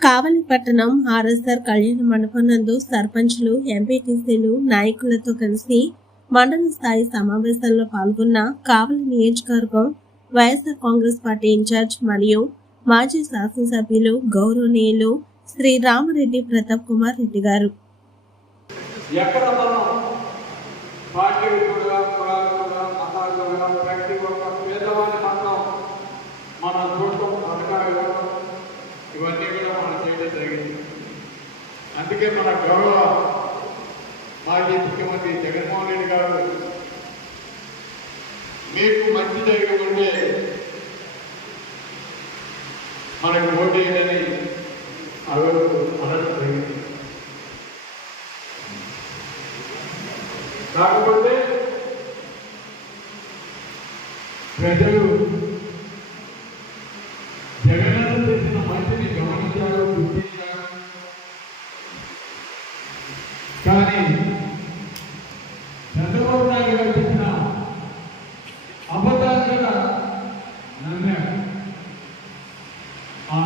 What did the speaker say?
కావలి పట్టణం ఆర్ఎస్ఆర్ కళ్యాణ మండపం నందు సర్పంచులు ఎంపీటీసీలు నాయకులతో కలిసి మండల స్థాయి సమావేశంలో పాల్గొన్న కావలి నియోజకవర్గం వైఎస్ఆర్ కాంగ్రెస్ పార్టీ ఇన్ఛార్జ్ మరియు మాజీ శాసనసభ్యులు గౌరవనీయులు శ్రీ రామరెడ్డి ప్రతాప్ కుమార్ రెడ్డి గారు. మన ఇవన్నీ కూడా మనం చేయడం జరిగింది. అందుకే మన గౌరవ మాజీ ముఖ్యమంత్రి జగన్మోహన్ రెడ్డి గారు మీకు మంచి జరగకుంటే మనకు ఓటు వేయాలని రోజు అనడం జరిగింది. కాకపోతే ప్రజలు కానీ చంద్రబాబు నాయుడు గారు చెప్పిన అబద్ధాలు కూడా నమ్మాడు. ఆ